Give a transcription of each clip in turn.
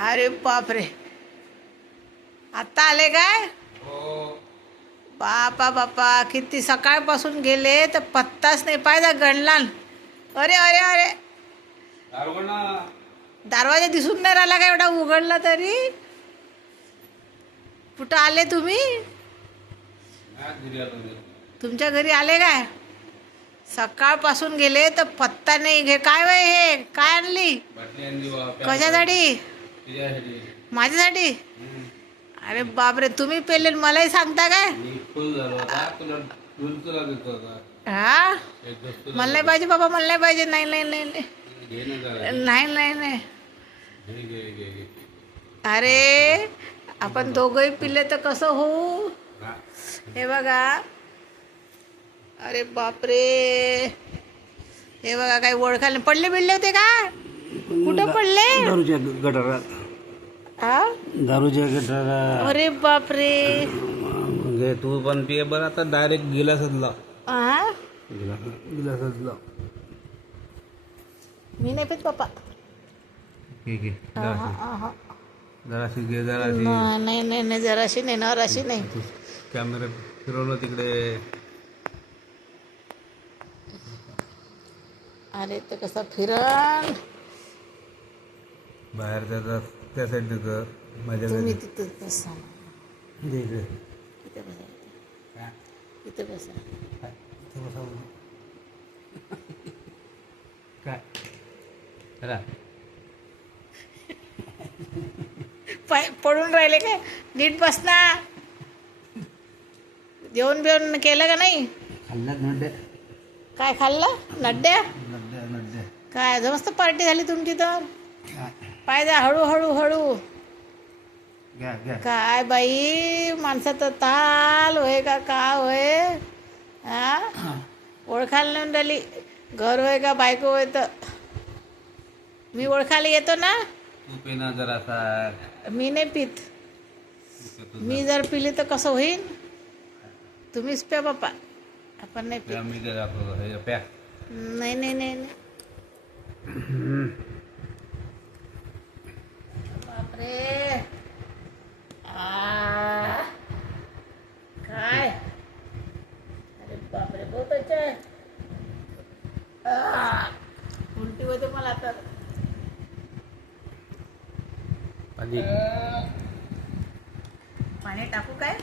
अरे बापरे, आता आले काय? बापा बापा, किती सकाळपासून गेले तर पत्ताच नाही. पाहिजे गणला. अरे अरे अरे, दरवाजा दिसून नाही राहिला का? एवढा उघडला तरी. कुठं आले तुम्ही? तुमच्या घरी आले काय? सकाळपासून गेले तर पत्ता नाही. घे काय वय, हे काय आणली? कशासाठी? माझ्यासाठी? अरे बापरे, तुम्ही पेले मलाही सांगता काय? हा, मला नाही पाहिजे बाबा, मला नाही पाहिजे. नाही नाही नाही नाही नाही नाही. अरे आपण दोघंही पिले तर कसं होऊ? हे बघा. अरे बापरे, हे बघा, काही ओळखायला पडले बिडले होते का? कुठं पडले? दारूच्या गटारात. हा, दारूच्या गटारात. अरे बापरे. घे तू पण पिये बरं. आता डायरेक्ट गिलासात लाव. हा, गिलासात लाव. मी नाही पित पप्पा. घे घे जराशी घे, जराशी. नाही नाही नाही, जराशी नाही, नराशी नाही. कॅमेरा फिरवलं तिकडे. अरे ते कसं फिरण? बाहेर त्या साईड कर. माझ्या तुम्ही तिथं बसा. घे घे. इथे बसा, इथे बसा. काय चला. पाय पडून राहिले काय? नीट बस ना. जेवण बिवण केलं का नाही? खाल्ल्यात नड्डे. काय खाल्लं? नड्ड्या? नड्डे नड्डे. काय मस्त पार्टी झाली तुमची तर. पाहिजे हळू हळू हळू. घ्या घ्या. काय बाई, माणसाचं ताल होय का होय? हा, ओळखायला नाही राहिली. घर होय का बायको होय तर. मी ओळखायला येतो ना. तू पिना जरासा. मी नाही पित. मी जर पिली तर कसं होईल? तुम्हीच प्या बाप्पा, आपण नाही पित. मी दे दाखवतो. हे प्या. नाही नाही नाही नाही. बापरे. काय? अरे बापरे, बहुत अच्छा आहे. उलटी होते मला तर. पाणी. पाणी टाकू काय?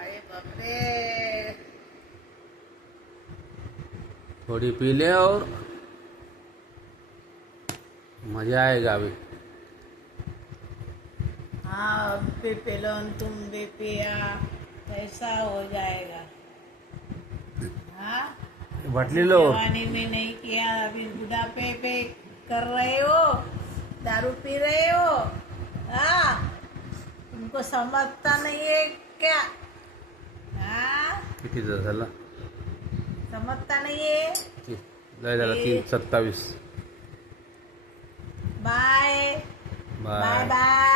अरे बापरे. थोड़ी पी ले और मजा आएगा अभी. हाँ, पे पेलन तुम भी पिया, कैसा हो जाएगा? हाँ, बाटली लो. जवानी में नहीं किया, अभी बुढ़ापे पे कर रहे हो, दारू पी रहे हो. हाँ, तुमको समझता नहीं है क्या? हाँ, किती झाला? समझता नहीं है. लय झाला. 3:27. Bye bye bye bye.